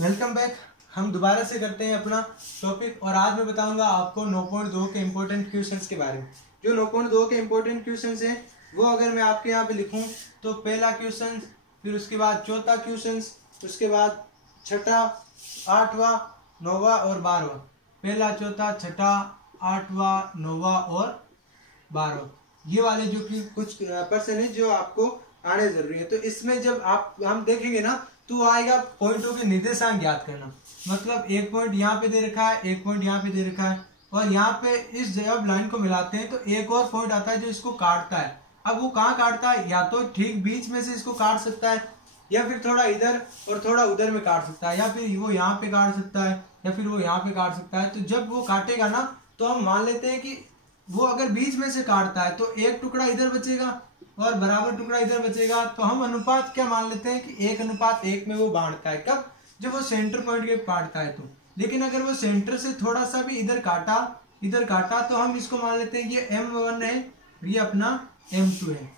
Welcome back. हम दोबारा से करते हैं अपना टॉपिक और आज मैं बताऊंगा आपको 9.2 के इम्पोर्टेंट क्वेश्चंस के बारे में। जो 9.2 के इम्पोर्टेंट क्वेश्चंस हैं वो अगर मैं आपके यहाँ पे लिखूं तो पहला क्वेश्चन, फिर उसके बाद चौथा क्वेश्चन, उसके बाद छठा, आठवां, नौवां और 12वां। पहला, चौथा, छठा, आठवां, नौवां और 12वां, ये वाले जो कि कुछ पर्सन है जो आपको आने जरूरी है। तो इसमें जब हम देखेंगे ना तो आएगा पॉइंटों के निर्देशांक ज्ञात करना। मतलब एक पॉइंट यहाँ पे दे रखा है, एक पॉइंट यहाँ पे दे रखा है और यहाँ पे इस जब लाइन को मिलाते हैं तो एक और पॉइंट आता है जो इसको काटता है। अब वो कहाँ काटता है, या तो ठीक बीच में से इसको काट सकता है या फिर थोड़ा इधर और थोड़ा उधर में काट सकता है, या फिर वो यहाँ पे काट सकता है या फिर वो यहाँ पे काट सकता है। तो जब वो काटेगा ना तो हम मान लेते हैं कि वो अगर बीच में से काटता है तो एक टुकड़ा इधर बचेगा और बराबर टुकड़ा इधर बचेगा। तो हम अनुपात क्या मान लेते हैं कि 1:1 में वो बांटता है। कब? जब वो सेंटर पॉइंट के काटता है तो। लेकिन अगर वो सेंटर से थोड़ा सा भी इधर काटा तो हम इसको मान लेते हैं कि ये M1 है, ये अपना M2 है।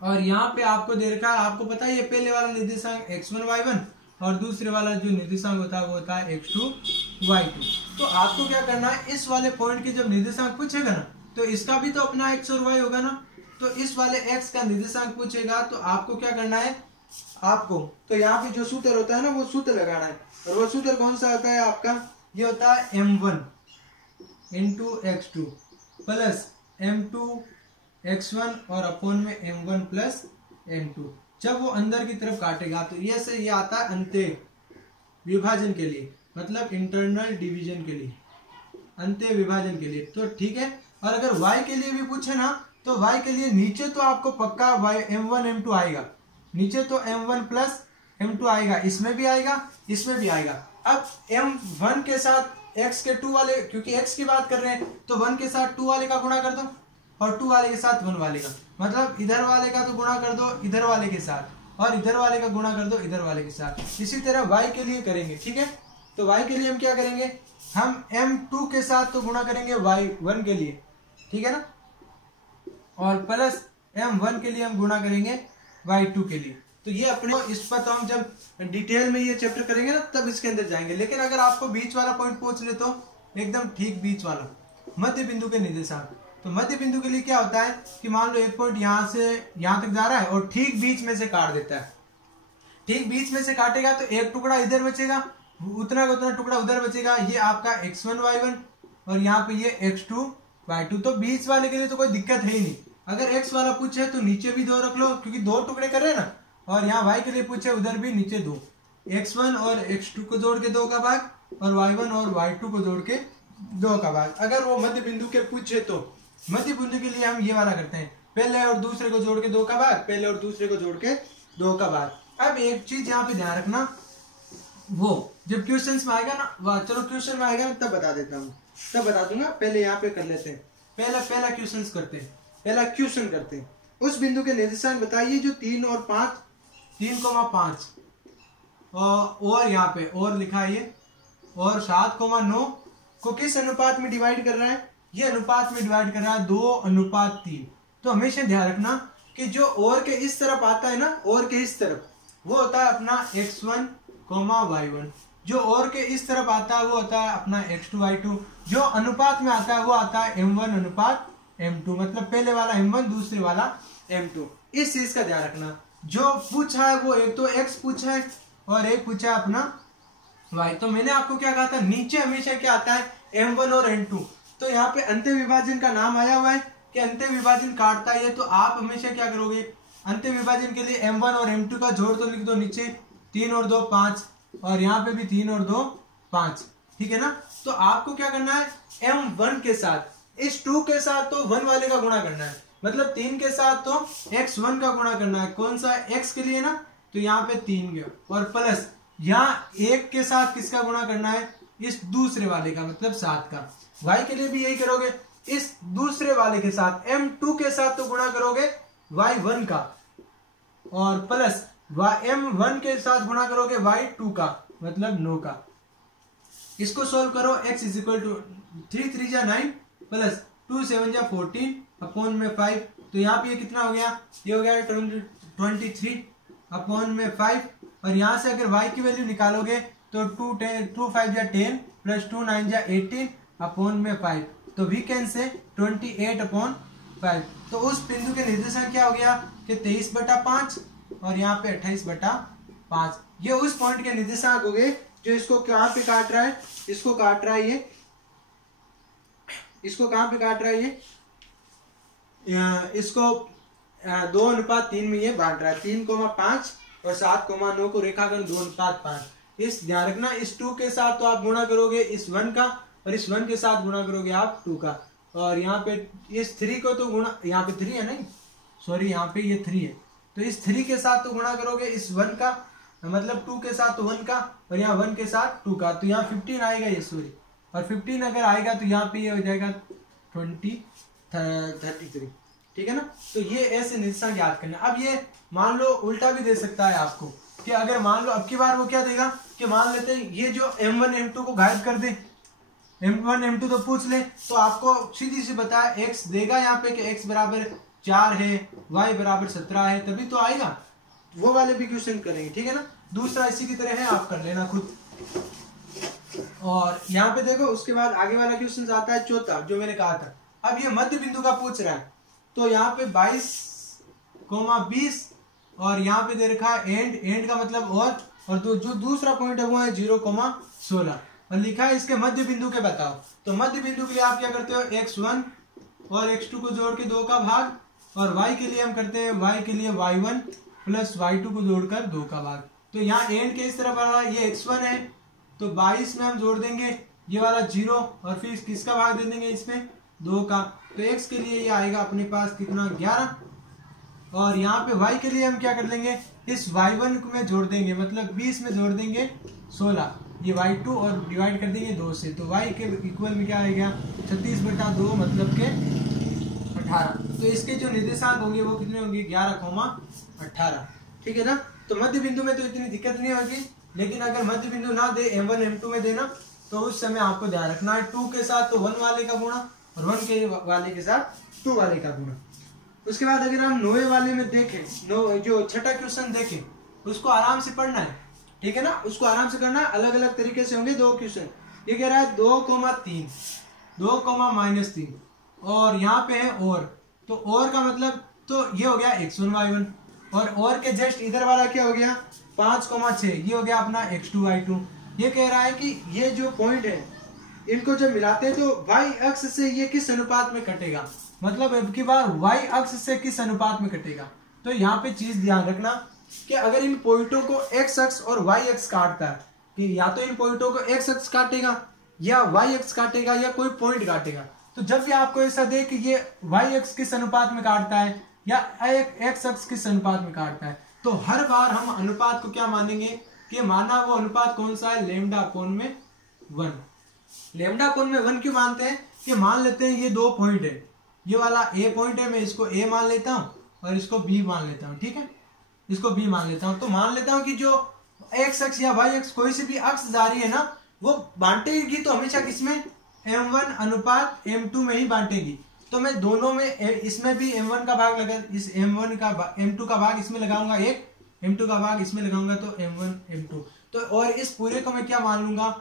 और यहाँ पे आपको दे रखा है, आपको पता है ये पहले वाला निर्देशांक x1 y1 और दूसरे वाला जो निर्देशांक होता है वो होता है x2 y2। तो आपको क्या करना है, इस वाले पॉइंट की जब निर्देशांक पूछेगा ना तो इसका भी तो अपना x और y होगा ना। तो इस वाले x का निर्देशांक पूछेगा तो आपको क्या करना है, आपको तो यहाँ पे जो सूत्र होता है ना वो सूत्र लगाना है। और वो सूत्र कौन सा होता है आपका, ये होता है M1 into x2 plus M2 x1 और अपोन में M1 प्लस M2। जब वो अंदर की तरफ काटेगा तो ये से ये आता है अंत्य विभाजन के लिए, मतलब इंटरनल डिवीजन के लिए, अंत्य विभाजन के लिए। तो ठीक है। और अगर y के लिए भी पूछे ना तो y के लिए नीचे तो आपको पक्का y M1 M2 आएगा, नीचे तो M1 प्लस M2 आएगा, इसमें भी आएगा, इसमें भी आएगा। अब M1 के साथ x के 2 वाले, क्योंकि x की बात कर रहे हैं तो 1 के साथ 2 वाले का गुणा कर दो और 2 वाले के साथ 1 वाले का, मतलब इधर वाले का तो गुणा कर दो इधर वाले के साथ और इधर वाले का गुणा कर दो इधर वाले के साथ। इसी तरह y के लिए करेंगे। ठीक है। तो y के लिए हम क्या करेंगे, हम M2 के साथ तो गुणा करेंगे y1 के लिए, ठीक है ना, और प्लस M1 के लिए हम गुणा करेंगे y2 के लिए। तो ये अपने इस पर तो हम जब डिटेल में ये चैप्टर करेंगे ना तब इसके अंदर जाएंगे। लेकिन अगर आपको बीच वाला पॉइंट पूछ ले तो एकदम ठीक बीच वाला मध्य बिंदु के निर्देशांक। तो मध्य बिंदु के लिए क्या होता है कि मान लो एक पॉइंट यहाँ से यहाँ तक जा रहा है और ठीक बीच में से काट देता है। ठीक बीच में से काटेगा तो एक टुकड़ा इधर बचेगा, उतना का उतना टुकड़ा उधर बचेगा। ये आपका x1 y1 और यहाँ पे ये x2 y2। तो बीच वाले के लिए तो कोई दिक्कत है ही नहीं। अगर x वाला पूछे तो नीचे भी 2 रख लो क्योंकि 2 टुकड़े कर रहे हैं ना, और यहाँ y के लिए पूछे उधर भी नीचे 2, x1 और x2 को जोड़ के 2 का भाग और y1 और y2 को जोड़ के 2 का भाग। अगर वो मध्य बिंदु के पूछे तो मध्य बिंदु के लिए हम ये वाला करते हैं, पहले और दूसरे को जोड़ के 2 का भाग, पहले और दूसरे को जोड़ के 2 का भाग। अब एक चीज यहाँ पे ध्यान रखना, वो जब क्वेश्चन में आएगा ना, चलो क्वेश्चन में आएगा तब बता देता हूँ, तब बता दूंगा। पहले यहाँ पे कर लेते हैं, पहला क्वेश्चन करते हैं, पहला क्वेश्चन करते हैं। उस बिंदु के निर्देशांक बताइए जो 3 और 5 3,5 और यहाँ पे और लिखा है ये, और 7,9 को किस अनुपात में डिवाइड कर रहा है, ये अनुपात में डिवाइड कर रहा है 2:3। तो हमेशा ध्यान रखना कि जो और के इस तरफ आता है ना, और के इस तरफ वो होता है अपना x1, y1। जो और के इस तरफ आता है वो होता है अपना x2 y2। जो अनुपात में आता है वो आता है M1 अनुपात M2, मतलब पहले वाला M1 दूसरे वाला M2। इस चीज का ध्यान रखना। जो पूछा है वो एक तो x पूछा है और एक पूछा है अपना y। तो मैंने आपको क्या कहा था, नीचे हमेशा क्या आता है M1 और M2। तो यहाँ पे अंत्य विभाजन का नाम आया हुआ है कि अंत्य विभाजन काटता है। तो आप हमेशा क्या करोगे, अंत्य विभाजन के लिए M1 और M2 का जोड़ तो लिख दो नीचे, 3 और 2 5, और यहाँ पे भी 3 और 2 5, ठीक है ना। तो आपको क्या करना है, M1 के साथ इस 2 के साथ तो 1 वाले का गुणा करना है, मतलब 3 के साथ तो x1 का गुणा करना है। कौन सा, x के लिए ना, तो यहाँ पे 3 गया, और प्लस यहाँ 1 के साथ किसका गुणा करना है, इस दूसरे वाले का, मतलब 7 का। y के लिए भी यही करोगे, इस दूसरे वाले के साथ M2 के साथ तो गुणा करोगे y1 का, और प्लस M1 के साथ गुणा करोगे y2 का, मतलब 9 का। इसको सोल्व करो, x = 3 3 जा 9 प्लस 2 7 जा 14 अपॉन में 5। तो यहाँ पे ये कितना हो गया, ये हो गया 23 अपॉन में 5। और यहाँ से अगर y की वैल्यू निकालोगे तो 2 5 जा 10 प्लस 2 9 जा 18 अपॉन में 5, तो वी कैन से 28/5। तो उस बिंदु के निर्देशांक क्या हो गया कि 23/5 और यहाँ पे 28/5। ये उस पॉइंट के निर्देशांक हो गए जो इसको कहाँ पे काट रहा है, इसको काट रहा है ये, इसको कहाँ पे काट रहा है ये, इसको 2:3 में ये बांट रहा है। 3,5 और 7,9 को रेखाखंड 2:5। इस ध्यान रखना, इस 2 के साथ तो आप गुणा करोगे इस 1 का, और इस 1 के साथ गुणा करोगे आप 2 का, और यहाँ पे इस 3 को तो गुणा, यहाँ पे 3 है नहीं, सॉरी यहाँ पे ये 3 है, तो इस 3 के साथ तो गुणा करोगे इस 1 का, मतलब 2 के साथ तो 1 का, और यहाँ 1 के साथ 2 का, तो यहाँ 15 आएगा ये, सॉरी, और 15 अगर आएगा तो यहाँ पे ये हो जाएगा 33, ठीक है ना। तो ये ऐसे निर्देशांक याद करना। अब ये मान लो उल्टा भी दे सकता है आपको, कि अगर मान लो अब की बार वो क्या देगा कि मान लेते हैं ये जो m1 m2 को गायब कर दे, m1 m2 तो पूछ ले, तो आपको सीधी सी बता x देगा यहाँ पे कि x बराबर 4 है, y बराबर 17 है, तभी तो आएगा। वो वाले भी क्वेश्चन करेंगे, ठीक है ना। दूसरा इसी की तरह है, आप कर लेना खुद। और यहाँ पे देखो उसके बाद आगे वाला क्वेश्चन आता है चौथा, जो मैंने कहा था। अब ये मध्य बिंदु का पूछ रहा है, तो यहाँ पे 22,20 और यहाँ पे दे रखा है एंड का मतलब और जो दूसरा पॉइंट है वो है 0,16 और लिखा है इसके मध्य बिंदु के बताओ। तो मध्य बिंदु के लिए आप क्या करते हो, x1 और x2 को जोड़ के 2 का भाग, और y के लिए हम करते हैं y के लिए y1 प्लस y2 को जोड़कर 2 का भाग। तो यहाँ एंड के इस तरफ वाला ये x1 है, तो 22 में हम जोड़ देंगे ये वाला 0 और फिर किसका भाग दे देंगे इसमें 2 का, तो x के लिए ये आएगा अपने पास कितना 11, और यहाँ पे y के लिए हम क्या कर लेंगे इस y1 में जोड़ देंगे, मतलब 20 में जोड़ देंगे 16, ये y2 और डिवाइड कर देंगे 2 से, तो y के इक्वल में क्या आएगा 36/2 मतलब के 18। तो इसके जो निर्देशांक होंगे वो कितने होंगे 11,18, ठीक है ना। तो मध्य बिंदु में तो इतनी दिक्कत नहीं होगी, लेकिन अगर मध्य बिंदु ना दे m1 m2 में देना, तो उस समय आपको ध्यान रखना है 2 के साथ तो 1 वाले का गुणा और 1 के वाले के साथ 2 वाले का गुणा। उसके बाद अगर हम 9वें वाले में देखें, जो छठा क्वेश्चन देखें, उसको आराम से पढ़ना है, ठीक है ना, उसको आराम से करना है। अलग अलग तरीके से होंगे 2 क्वेश्चन। ये कह रहा है 2,3 2,-3 और यहाँ पे है तो और का मतलब तो ये हो गया x1 y1, और के जस्ट इधर वाला क्या हो गया 5,6, ये हो गया अपना x2 y2। ये कह रहा है कि ये जो पॉइंट है इनको जब मिलाते हैं तो y अक्ष से ये किस अनुपात में कटेगा, मतलब अब की बार y अक्ष से किस अनुपात में कटेगा। तो यहाँ पे चीज ध्यान रखना कि अगर इन पॉइंटों को x अक्ष और y अक्ष काटता है, कि या तो इन पॉइंटों को x अक्ष काटेगा या y अक्ष काटेगा या कोई पॉइंट काटेगा, तो जब भी आपको ऐसा दे कि ये y अक्ष किस अनुपात में काटता है या x अक्ष किस अनुपात में काटता है, तो हर बार हम अनुपात को क्या मानेंगे कि माना वो अनुपात कौन सा है, लैम्डा कोण में 1। लैम्डा कोण में 1 क्यों मानते हैं कि मान लेते हैं ये 2 पॉइंट है, ये वाला a पॉइंट है, मैं इसको a मान लेता हूँ और इसको b मान लेता हूँ, ठीक है, इसको b मान लेता हूँ। तो मान लेता हूँ कि जो x अक्ष या y अक्ष कोई सी भी अक्ष जा रही है ना, वो बांटेगी तो हमेशा किसमें m1 अनुपात m2 में ही बांटेगी। तो मैं दोनों में इसमें भी m1 का भाग लगा, इस m1 का m2 का भाग इसमें लगाऊंगा, एक m2 का भाग इसमें लगाऊंगा, तो m1 m2, तो और इस पूरे को मैं क्या मान लूंगा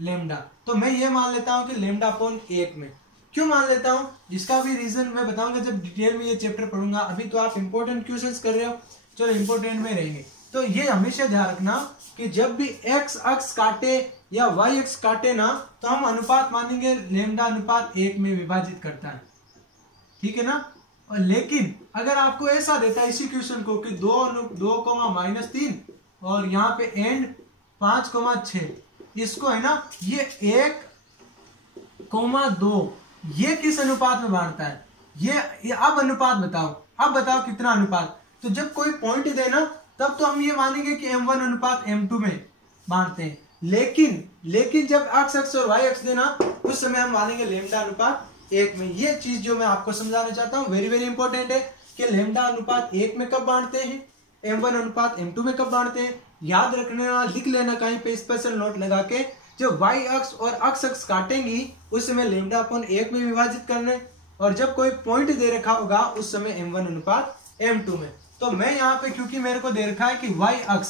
लैम्डा। तो मैं ये मान लेता हूँ कि लैम्डा अपॉन 1 में क्यों मान लेता हूँ, जिसका भी रीजन मैं बताऊंगा जब डिटेल में ये चैप्टर पढ़ूंगा। अभी तो आप इंपॉर्टेंट क्वेश्चंस कर रहे हो, चलो इंपॉर्टेंट में रहेंगे। तो ये हमेशा ध्यान रखना कि जब भी x अक्ष काटे या y अक्ष काटे ना, तो हम अनुपात मानेंगे लैम्डा अनुपात 1 में विभाजित करता है, ठीक है ना। और लेकिन अगर आपको ऐसा देता है इसी क्वेश्चन को कि 2,-3 और यहाँ पे एंड 5,6, इसको है ना ये 1,2 ये किस अनुपात में बांटता है, ये अब अनुपात बताओ, अब बताओ कितना अनुपात। तो जब कोई पॉइंट देना तब तो हम ये मानेंगे कि m1 अनुपात m2 में बांटते हैं, लेकिन जब x अक्ष और y अक्ष देना उस समय हम मानेंगे लैम्डा अनुपात 1 में। ये चीज जो मैं आपको समझाना चाहता हूँ वेरी वेरी इंपॉर्टेंट है कि लैम्डा अनुपात 1 में कब बांटते हैं, m1 अनुपात m2 में कब बांटते हैं। याद रखना, लिख लेना कहीं पे स्पेशल नोट लगा के, जब y अक्ष और x अक्ष काटेंगी उस समय लैम्डा अपॉन 1 में विभाजित करने, और जब कोई पॉइंट दे रखा होगा उस समय m1 अनुपात m2 में। तो मैं यहाँ पे क्योंकि मेरे को दे रखा है कि y अक्ष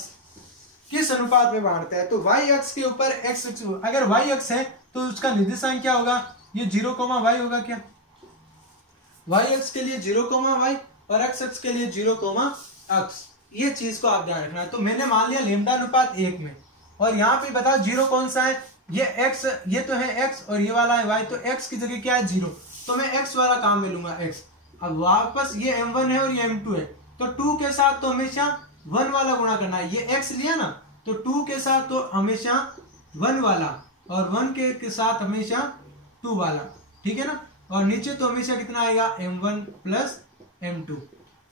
किस अनुपात में बांटता है। तो वाई अक्ष के ऊपर एक्स, अगर वाई अक्ष है तो उसका निर्देशांक क्या होगा, ये 0, y होगा क्या, वाई अक्ष के लिए 0, y और एक्स अक्ष के लिए 0, ये चीज को आप ध्यान रखना है। तो मैंने मान लिया लैम्डा अनुपात 1 में, और यहाँ पे बताओ 0 कौन सा है, ये x, ये तो है x और ये वाला है y, तो x की जगह क्या है 0, तो मैं x वाला काम में लूंगा x। अब वापस ये m1 है और ये m2 है, तो 2 के साथ तो हमेशा 1 वाला गुणा करना है, ये x लिया ना, तो 2 के साथ तो हमेशा 1 वाला और 1 के साथ हमेशा 2 वाला, ठीक है ना। और नीचे तो हमेशा कितना आएगा m1 प्लस m2,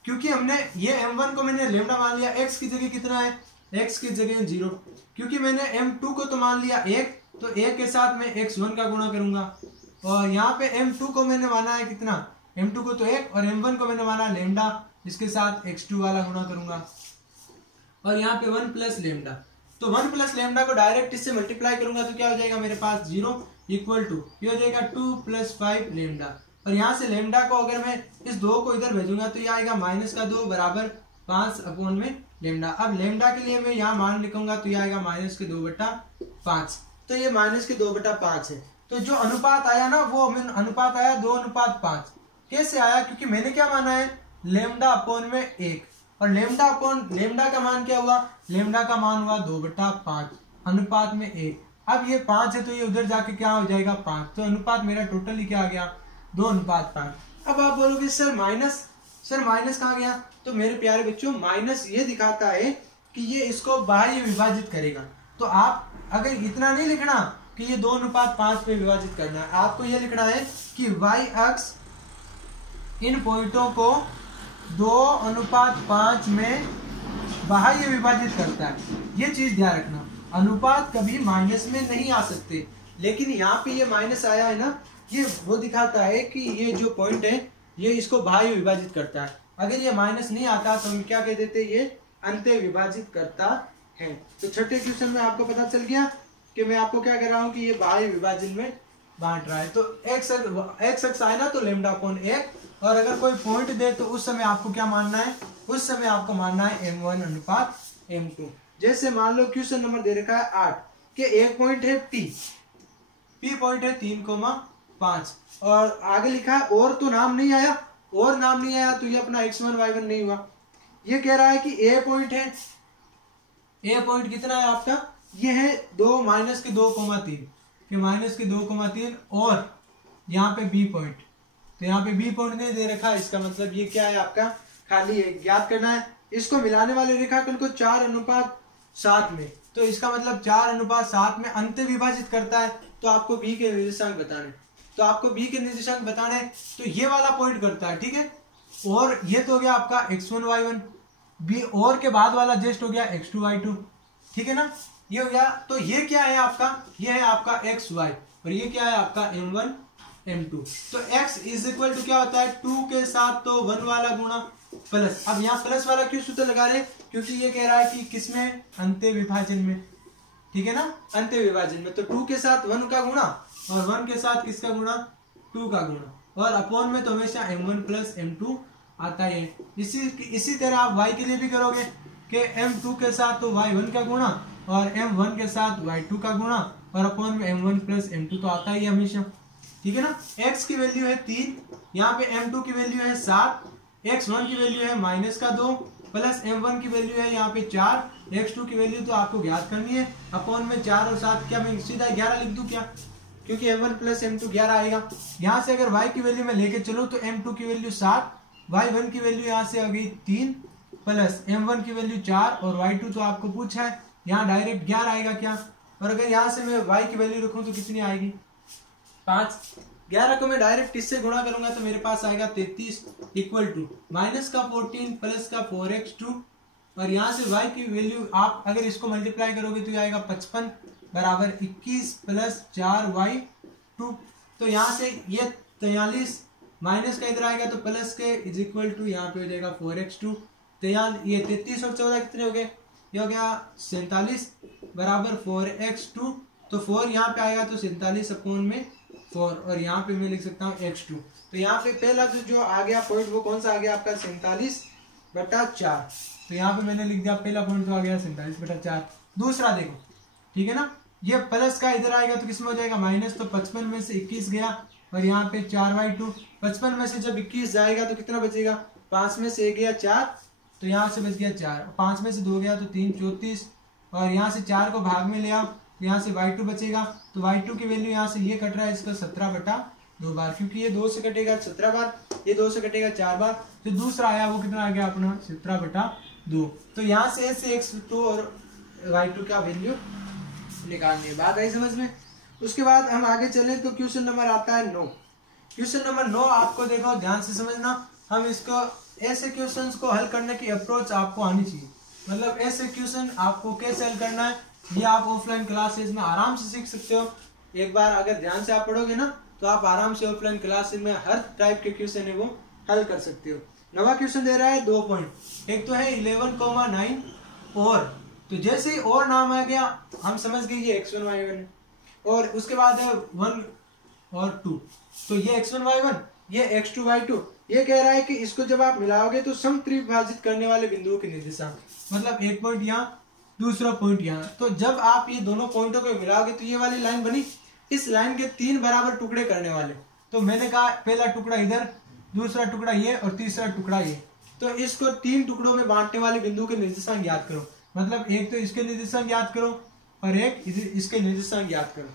क्योंकि हमने ये m1 को मैंने लेमडा मान लिया, x की जगह कितना है, x की जगह 0, क्योंकि मैंने m2 को तो मान लिया 1, तो 1 के साथ मैं x1 का गुणा करूंगा, और यहाँ पे m2 को मैंने माना है कितना, m2 को तो 1, और m1 को मैंने माना लेमडा, इसके साथ x2 वाला गुणा करूंगा, और यहाँ पे 1 प्लस लेमडा, तो 1 प्लस लेमडा को डायरेक्ट इससे मल्टीप्लाई करूंगा तो क्या हो जाएगा मेरे पास 0 इक्वल टू, ये हो जाएगा 2 प्लस 5 लेमडा, और यहाँ से लेमडा को अगर मैं इस 2 को इधर भेजूंगा तो ये आएगा -2 बराबर 5 अपॉन में लेमडा। अब लेमडा के लिए मैं यहाँ मान लिखूंगा तो ये आएगा -2/5, तो ये -2/5 है। तो जो अनुपात आया ना वो अनुपात आया 2:5। कैसे आया, क्योंकि मैंने क्या माना है लेमडा अपॉन में 1, और लेमडा अपॉन लेमडा का मान क्या हुआ, लेमडा का मान हुआ 2/5 अनुपात में 1। अब ये 5 है तो ये उधर जाके क्या हो जाएगा 5, तो अनुपात मेरा टोटली क्या आ गया 2:5। अब आप बोलोगे सर माइनस कहाँ गया, तो मेरे प्यारे बच्चों माइनस ये दिखाता है कि ये इसको बाह्य विभाजित करेगा। तो आप अगर इतना नहीं लिखना कि ये 2:5 पे विभाजित करना है, आपको ये लिखना है कि y अक्ष इन पॉइंटों को 2:5 में बाह्य विभाजित करता है। ये चीज ध्यान रखना, अनुपात कभी माइनस में नहीं आ सकते, लेकिन यहाँ पे ये माइनस आया है ना, ये वो दिखाता है कि ये जो पॉइंट है ये इसको बाह्य विभाजित करता है। अगर ये माइनस नहीं आता तो हम क्या कह देते, ये अंत्य विभाजित करता है। तो छठे क्वेश्चन में आपको पता चल गया कि मैं आपको क्या कह रहा हूँ कि ये बाह्य विभाजन में बांट रहा है। तो एक्स अक्ष आए ना तो लेमडा अपॉन 1, और अगर कोई पॉइंट दे तो उस समय आपको क्या मानना है, उस समय आपको मानना है m1 अनुपात m2। जैसे मान लो क्वेश्चन नंबर दे रखा है 8 कि एक पॉइंट है P पॉइंट है 3,5, और आगे लिखा है और तो नाम नहीं आया, और नाम नहीं आया तो ये अपना x1 y1 नहीं हुआ। ये कह रहा है कि A पॉइंट है, A पॉइंट कितना है आपका, ये है 2 -2,3 कि -2,3, और यहाँ पे B पॉइंट, तो यहाँ पे B पॉइंट नहीं दे रखा है, इसका मतलब ये क्या है आपका खाली एक ज्ञात करना है। इसको मिलाने वाले रेखाखंड को 4:7 में, तो इसका मतलब 4:7 में अंत्य विभाजित करता है। तो आपको B के निर्देशांक बताने, तो आपको B के निर्देशांक बताने, तो ये वाला पॉइंट करता है, ठीक है। और ये तो हो गया आपका x1 y1, B और के बाद वाला जस्ट हो गया x2 y2, ठीक है ना, ये हो गया। तो ये क्या है आपका, ये है आपका x y, और ये क्या है आपका m1 m2। तो x इज इक्वल टू क्या होता है 2 के साथ तो 1 वाला गुणा प्लस, अब यहाँ प्लस वाला क्यों सूत्र लगा रहे, क्योंकि ये कह रहा है कि किसमें, अंत्य विभाजन में, ठीक है ना, अंत्य विभाजन में। तो 2 के साथ 1 का गुणा, और 1 के साथ किसका गुणा 2 का गुणा, और अपॉन में तो हमेशा m1 प्लस m2 आता है। इसी तरह आप y के लिए भी करोगे कि m2 के साथ तो y1 का गुणा, और m1 के साथ y2 का गुणा, और अपॉन में m1 प्लस m2 तो आता ही हमेशा, ठीक है ना। x की वैल्यू है 3, यहाँ पे m2 की वैल्यू है 7, x1 की वैल्यू है -2 प्लस m1 की वैल्यू है यहाँ पे 4, x2 की वैल्यू तो आपको ज्ञात करनी है, अपॉन में 4 और 7, क्या मैं सीधा 11 लिख दूं क्या, क्योंकि m1 प्लस m2 11 आएगा। यहाँ से अगर y की वैल्यू में लेके चलो तो m2 की वैल्यू 7, y1 की वैल्यू यहाँ से आ गई 3 प्लस m1 की वैल्यू 4, और y2 तो आपको पूछा है, यहाँ डायरेक्ट 11 आएगा क्या, और अगर यहाँ से मैं y की वैल्यू रखूँ तो कितनी आएगी 5, 11 को मैं डायरेक्ट इससे गुणा करूंगा तो मेरे पास आएगा 33 इक्वल टू -14 प्लस 4x2, और यहाँ से y की वैल्यू आप अगर इसको मल्टीप्लाई करोगे तो ये आएगा 55 बराबर 21 प्लस 4y2। तो यहाँ से ये 43 माइनस का इधर आएगा तो प्लस के इज इक्वल टू यहाँ पे हो जाएगा 4x2। ये 33 और 14 कितने हो गए, ये हो गया 47 बराबर 4x2। तो 4 यहाँ पे आएगा तो 47 अपॉन में 4, और यहाँ पे मैं लिख सकता हूँ x2। तो यहाँ पे पहला जो आ गया पॉइंट वो कौन सा आ गया आपका 47/4। तो यहाँ पे मैंने लिख दिया पहला पॉइंट तो आ गया 47/4। दूसरा देखो, ठीक है ना, ये प्लस का इधर आएगा तो किसमें हो जाएगा माइनस, तो 55 में से 21 गया और यहाँ पे 4/2, 55 में से जब 21 जाएगा तो कितना बचेगा, 5 में से 1 गया 4, तो यहाँ से बच गया 4, 5 में से 2 गया तो 3, 34, और यहाँ से 4 को भाग में ले आओ, यहाँ से y2 बचेगा, तो y2 की वैल्यू यहाँ से ये कट रहा है इसका 17/2 बार, क्योंकि ये 2 से कटेगा 17 बार, ये 2 से कटेगा 4 बार, तो दूसरा आया वो कितना आ गया अपना 17/2। तो यहाँ से x2 और y2 का वैल्यू निकालनी है। बात आई समझ में। उसके बाद हम आगे चलें तो क्वेश्चन नंबर आता है 9। क्वेश्चन नंबर 9 आपको देखो ध्यान से समझना, हम इसको ऐसे क्वेश्चंस को हल करने की अप्रोच आपको आनी चाहिए, मतलब ऐसे क्वेश्चन आपको कैसे हल करना है ये आप ऑफलाइन क्लासेस में आराम से सीख सकते हो। एक बार अगर ध्यान से आप पढ़ोगे ना तो आप आराम से ऑफलाइन क्लासेस में हर टाइप के क्वेश्चन है वो हल कर सकते हो। नवा क्वेश्चन दे रहा है 2 पॉइंट, एक तो है 11,9 और, तो जैसे ही और नाम आ गया हम समझ गए ये x1 y1 है, और उसके बाद है 1 और 2, तो ये x1 y1 ये x2 y2, ये कह रहा है कि इसको जब आप मिलाओगे तो समत्रिविभाजित करने वाले बिंदुओं के निर्देशांक, मतलब एक पॉइंट यहाँ दूसरा पॉइंट यहाँ, तो जब आप ये दोनों पॉइंटों को मिलाओगे तो ये वाली लाइन बनी, इस लाइन के 3 बराबर टुकड़े करने वाले, तो मैंने कहा पहला टुकड़ा इधर, दूसरा टुकड़ा ये और तीसरा टुकड़ा ये, तो इसको 3 टुकड़ों में बांटने वाले बिंदु के निर्देशांक याद करो, मतलब एक तो इसके निर्देशांक याद करो और एक इसके निर्देशांक याद करो।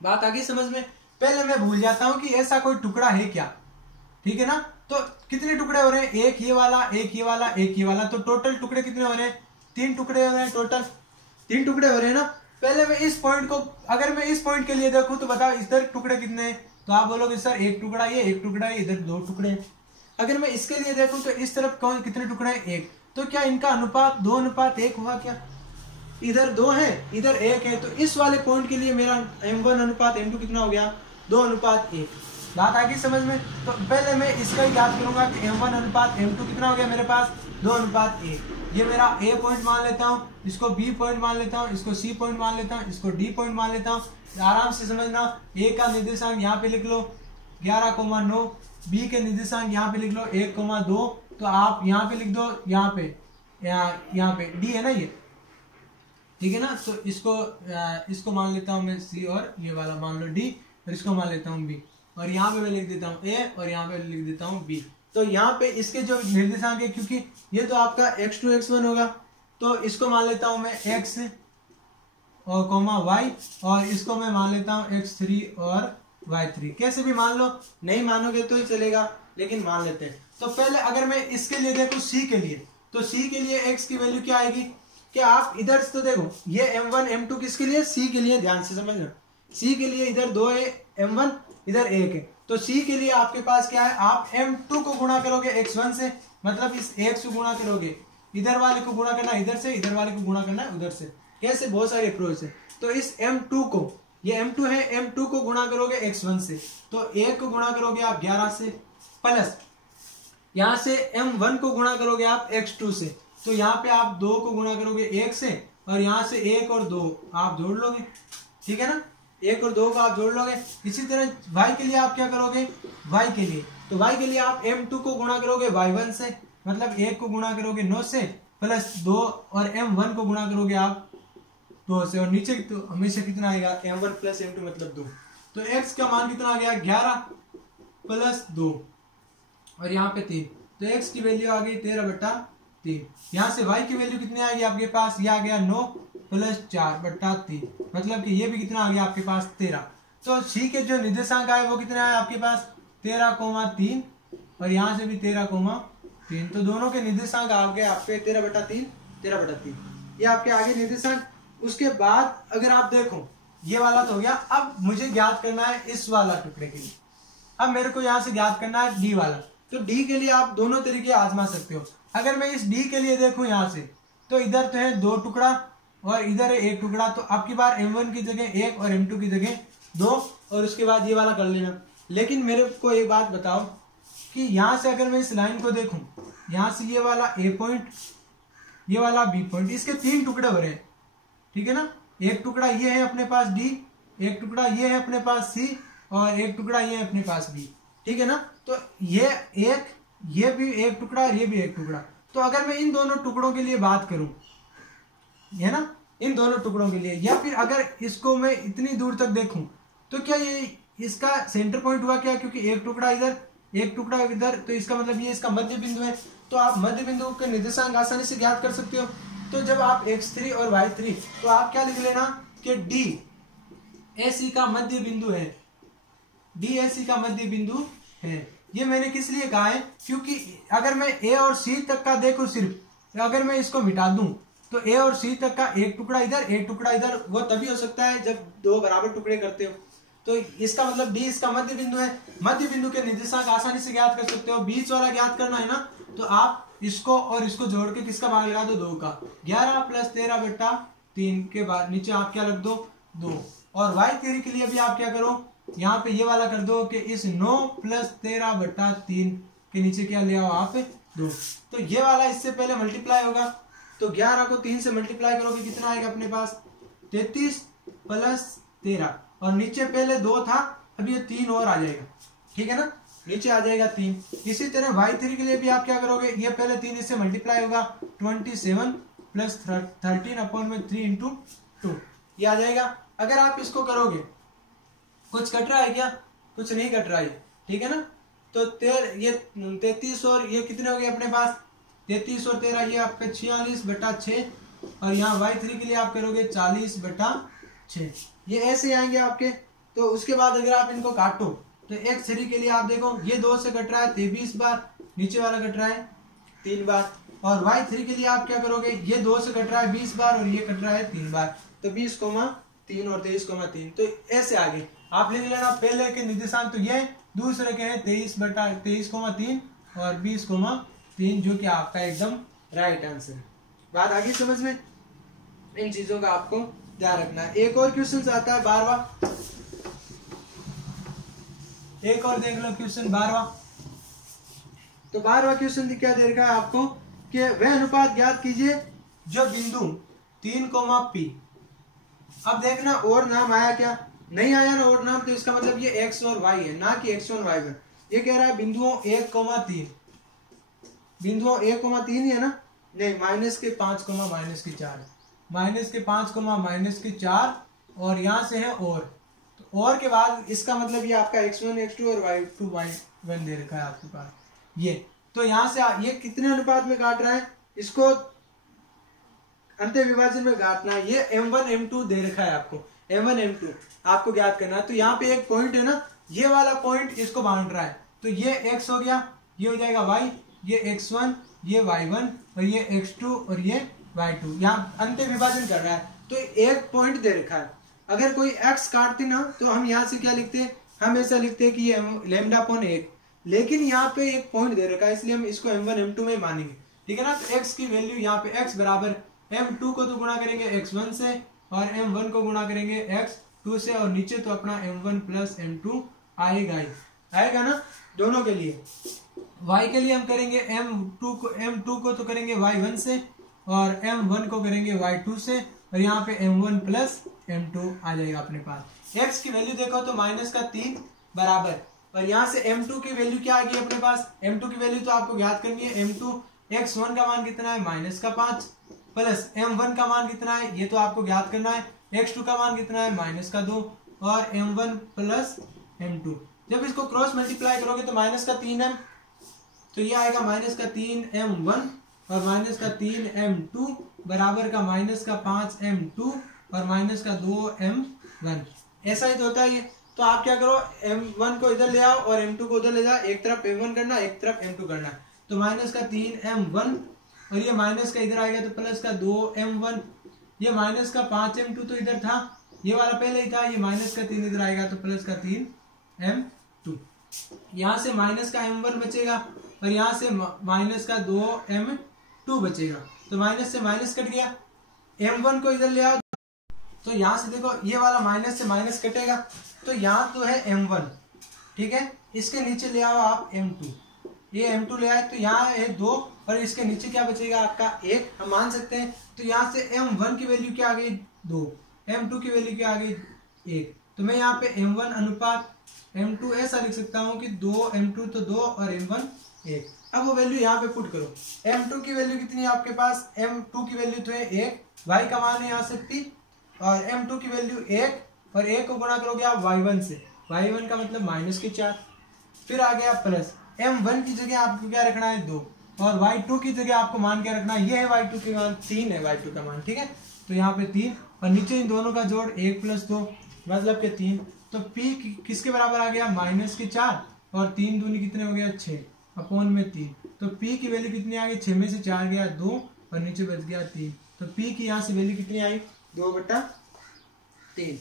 बात आगे समझ में। पहले मैं भूल जाता हूं कि ऐसा कोई टुकड़ा है क्या, ठीक है ना, तो कितने टुकड़े हो रहे हैं, एक ये वाला, एक ये वाला, एक ये वाला, तो टोटल टुकड़े कितने हो रहे हैं, 3 टुकड़े हो रहे हैं, टोटल 3 टुकड़े हो रहे हैं ना। पहले मैं इस पॉइंट को, अगर मैं इस पॉइंट के लिए देखूं तो बताओ इधर टुकड़े कितने हैं, तो आप बोलोगे सर एक टुकड़ा ये, एक टुकड़ा ये, इधर 2 टुकड़े हैं। अगर मैं इसके लिए देखूं तो इस तरफ कौन कितने टुकड़े हैं, 1, तो क्या इनका अनुपात 2:1 हुआ क्या, इधर 2 है इधर 1 है, तो इस वाले पॉइंट के लिए मेरा m1 अनुपात m2 कितना हो गया, 2:1। बात आगे समझ में। तो पहले मैं इसका ही याद करूंगा कि m1 अनुपात m2 कितना हो गया मेरे पास, 2:1। ये मेरा a पॉइंट मान लेता हूँ, इसको b पॉइंट मान लेता हूँ, इसको c पॉइंट मान लेता हूँ, इसको d पॉइंट मान लेता हूँ। आराम से समझना, a का निर्देशांक यहाँ पे लिख लो 11,9, b के निर्देशांक यहाँ पे लिख लो 1,2, तो आप यहाँ पे लिख दो, यहाँ पे d है ना ये, ठीक है ना, तो इसको मान लेता हूँ मैं c और ये वाला मान लो d, और इसको मान लेता हूँ b, और यहाँ पे मैं लिख देता हूँ a और यहाँ पे लिख देता हूँ b। तो यहाँ पे इसके जो निर्देशांक है, क्योंकि ये तो आपका x2 x1 होगा, तो इसको मान लेता हूँ मैं x और y, और इसको मैं मान लेता हूँ x3 और y3। कैसे भी मान लो, नहीं मानोगे तो ही चलेगा, लेकिन मान लेते हैं। तो पहले अगर मैं इसके लिए देखूँ c के लिए, तो c के लिए x की वैल्यू क्या आएगी, कि आप इधर तो देखो ये m1 m2 किसके लिए, c के लिए, ध्यान से समझना, c के लिए इधर 2 है, m1 इधर 1 है, तो c के लिए आपके पास क्या है, आप m2 को गुणा करोगे x1 से, मतलब इस x को गुणा करोगे, इधर वाले को गुणा करना इधर से, इधर वाले को गुणा करना उधर से, कैसे बहुत सारे अप्रोच है। तो इस m2 को, ये m2 है, m2 को गुणा करोगे x1 से, तो 1 को गुणा करोगे आप 11 से, प्लस यहाँ से m1 को गुणा करोगे आप x2 से, तो यहाँ पे आप 2 को गुणा करोगे 1 से, और यहाँ से 1 और 2 आप जोड़ लोगे, ठीक है ना, 1 और 2 को आप जोड़ लोगे। इसी तरह y के लिए आप क्या करोगे, y के लिए, तो y के लिए आप m2 को गुणा करोगे y1 से, मतलब 1 को गुणा करोगे 9 से, प्लस 2, और m1 को गुणा करोगे आप 2 से, और नीचे तो हमेशा कितना आएगा, m1 प्लस m2 मतलब 2, तो x का मान कितना आ गया 11 प्लस 2, और यहाँ पे 3, तो x की वैल्यू आ गई 13/3। यहाँ से y की वैल्यू कितनी आएगी आपके पास, ये आ गया 9 प्लस 4/3, मतलब कि ये भी कितना आ गया आपके पास 13। तो c के जो निर्देशांक आए वो कितने आए आपके पास 13,3, और यहाँ से भी 13,3, तो दोनों के निर्देशांक आ गए आपके 13/3, 13/3, ये आपके आगे निर्देशांक। उसके बाद अगर आप देखो ये वाला तो हो गया, अब मुझे ज्ञात करना है इस वाला टुकड़े के लिए, अब मेरे को यहाँ से ज्ञात करना है d वाला। तो d के लिए आप दोनों तरीके आजमा सकते हो। अगर मैं इस d के लिए देखूं यहाँ से, तो इधर तो है 2 टुकड़ा और इधर है 1 टुकड़ा, तो अब की बार m1 की जगह 1 और m2 की जगह 2, और उसके बाद ये वाला कर लेना। लेकिन मेरे को एक बात बताओ कि यहाँ से अगर मैं इस लाइन को देखूं, यहाँ से ये वाला a पॉइंट, ये वाला b पॉइंट, इसके 3 टुकड़े हो रहे हैं, ठीक है ना, एक टुकड़ा ये है अपने पास d, एक टुकड़ा ये है अपने पास c, और एक टुकड़ा ये है अपने पास b, ठीक है ना। तो ये भी एक टुकड़ा और ये भी एक टुकड़ा। तो अगर मैं इन दोनों टुकड़ों के लिए बात करूं, है ना, इन दोनों टुकड़ों के लिए। या फिर अगर इसको मैं इतनी दूर तक देखूं तो क्या ये इसका सेंटर पॉइंट हुआ क्या, क्योंकि एक टुकड़ा इधर एक टुकड़ा इधर, तो इसका मतलब ये इसका मध्य बिंदु है। तो आप मध्य बिंदु के निर्देशांक आसानी से ज्ञात कर सकते हो। तो जब आप x3 और y3, तो आप क्या लिख लेना कि DAC का मध्य बिंदु है, DAC का मध्य बिंदु है। ये मैंने किस लिए कहा है, क्योंकि अगर मैं A और C तक का देखूं सिर्फ, अगर मैं इसको मिटा दूं तो A और C तक का एक टुकड़ा इधर एक टुकड़ा इधर, वो तभी हो सकता है जब दो बराबर टुकड़े करते हो। तो इसका मतलब D इसका मध्य बिंदु है। मध्य बिंदु के निर्देशांक आसानी से ज्ञात कर सकते हो। बीच वाला ज्ञात करना है ना, तो आप इसको और इसको जोड़ के किसका भाग लगा दो, 2 का। 11 + 13/3 के बाद नीचे आप क्या रख दो, 2। और y3 के लिए भी आप क्या करो, यहाँ पे ये वाला कर दो कि इस 9 + 13/3 के नीचे क्या ले आओ आप, 2। तो ये वाला इससे पहले मल्टीप्लाई होगा, तो 11 को 3 से मल्टीप्लाई करोगे कितना आएगा अपने पास, 33 + 13, और नीचे पहले 2 था, अब ये 3 और आ जाएगा, ठीक है ना, नीचे आ जाएगा 3। इसी तरह y3 के लिए भी आप क्या करोगे, ये पहले 3 इससे मल्टीप्लाई होगा, 27 + 13/3 × 2 ये आ जाएगा। अगर आप इसको करोगे, कुछ कट रहा है क्या, कुछ नहीं कट रहा है, ठीक है ना। तो ये 33 और ये कितने हो गए अपने पास, 33 और 13 ये आपके 46/6, और यहाँ y3 के लिए आप करोगे 40/6, ये ऐसे आएंगे आपके। तो उसके बाद अगर आप इनको काटो तो x3 के लिए आप देखो, ये 2 से कट रहा है 23 बार, नीचे वाला कट रहा है 3 बार, और y3 के लिए आप क्या करोगे, ये 2 से कट रहा है 20 बार और ये कट रहा है 3 बार, तो 20,3 और 23,3। तो ऐसे आगे आप लिख लेना पहले के निर्देशांक तो ये, दूसरे के हैं 23/23,3 और 20,3, जो कि आपका एकदम राइट आंसर है। बात आगे समझ में, इन चीजों का आपको ध्यान रखना है। एक और क्वेश्चन आता है 12वां, एक और देख लो क्वेश्चन 12वां। तो 12वां क्वेश्चन क्या दे रखा है आपको कि वह अनुपात ज्ञात कीजिए जो बिंदु 3, P। अब देखना और नाम आया क्या, नहीं आया ना और नाम, तो इसका मतलब ये x और y है, ना कि x1 y1। ये कह रहा है बिंदुओं 1,3, बिंदुओं 1,3 है ना, नहीं -5, -4, और यहां से है और, तो और के बाद इसका मतलब ये आपका x1 x2 और y2 y1 दे रखा है आपके पास ये। तो यहां से ये कितने अनुपात में काट रहा है, इसको अंत्य विभाजन में काटना है। ये m1 m2 दे रखा है आपको, m1 m2 आपको ज्ञात करना है। तो यहाँ पे एक पॉइंट है ना, ये वाला पॉइंट इसको बांध रहा है, तो ये x हो गया, ये हो जाएगा y, ये x1, ये y1, और ये x2 और ये y2, यहाँ अंत्य विभाजन कर रहा है। तो एक पॉइंट दे रखा है, अगर कोई x काटते ना तो हम यहाँ से क्या लिखते हैं, हम ऐसा लिखते हैं कि ये λ/1, लेकिन यहाँ पे एक पॉइंट दे रखा है, इसलिए हम इसको m1 m2 में मानेंगे, ठीक है ना। तो x की वैल्यू यहाँ पे x बराबर m2 को तो गुणा करेंगे x1 से, और m1 को गुणा करेंगे x2 से, और नीचे तो अपना m1 + m2 आएगा ना दोनों के लिए। y के लिए हम करेंगे m2 को तो करेंगे y1 से, और m1 को करेंगे y2 से, और यहाँ पे m1 + m2 आ जाएगा अपने पास। x की वैल्यू देखो तो -3 बराबर, और यहाँ से m2 की वैल्यू क्या आ गई अपने पास, m2 की वैल्यू तो आपको ज्ञात करनी है। m2 x1 का मान कितना है, -5, प्लस m1 का मान कितना है, ये तो आपको ज्ञात करना है। x2 का मान कितना है, -2, और m1 + m2। जब इसको क्रॉस मल्टीप्लाई करोगे तो -3m, तो ये आएगा -3m1 और -3m2 बराबर का -5m2 और -2m1। ऐसा ही तो होता है ये। तो आप क्या करो, m1 को इधर ले आओ और m2 को उधर ले जाओ, एक तरफ m1 करना, एक तरफ m2 करना। तो -3m1 और ये माइनस का इधर आएगा तो +2m1, ये -5m2 तो इधर था, ये वाला पहले ही था, ये -3 इधर आएगा तो +3m2। यहाँ से -m1 बचेगा और यहाँ से -2m2 बचेगा, तो माइनस से माइनस कट गया। m1 को इधर ले आओ, तो यहाँ से देखो ये वाला माइनस से माइनस कटेगा, तो यहाँ तो है m1, ठीक है। इसके नीचे ले आओ आप m2, ये m2 ले आए तो यहाँ है 2 और इसके नीचे क्या बचेगा आपका 1, हम मान सकते हैं। तो यहाँ से m1 की वैल्यू क्या आ गई 2, m2 की वैल्यू क्या आ गई 1, तो मैं यहाँ पे m1 अनुपात m2 ऐसा लिख सकता हूँ कि 2m2 तो 2 और m1 1। अब वो वैल्यू यहाँ पे पुट करो। m2 की वैल्यू कितनी है आपके पास, m2 की वैल्यू तो है 1, y का मान है यहाँ से p, और m2 की वैल्यू 1, और 1 को गुणा करोगे आप y1 से, y1 का मतलब -4। फिर आ गया प्लस m1 की जगह आपको क्या रखना है 2, और y2 की जगह आपको मान क्या रखना है, ये है y2 का मान 3 है, y2 का मान, ठीक है। तो यहाँ पे 3, और नीचे इन दोनों का जोड़ 1 + 2 मतलब के 3। तो p किसके बराबर आ गया, -4, और 3 दूनी कितने हो गया 6 अपॉन में 3। तो p की वैल्यू कितनी आ गई, 6 में से 4 गया 2, और नीचे बच गया 3। तो p की यहाँ से वैल्यू कितनी आई, 2/3,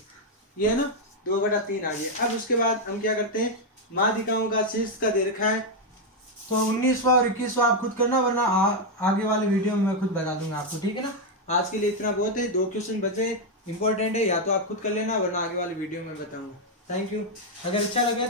ये है ना, 2/3 आ गया। अब उसके बाद हम क्या करते हैं, माध्यिकाओं का शीर्ष का दे रखा है, तो 19वां और 21वां आप खुद करना, वरना आगे वाले वीडियो में मैं खुद बता दूंगा आपको, ठीक है ना। आज के लिए इतना बहुत है, 2 क्वेश्चन बचे इंपॉर्टेंट है, या तो आप खुद कर लेना, वरना आगे वाले वीडियो में बताऊंगा। Thank you. अगर अच्छा लगे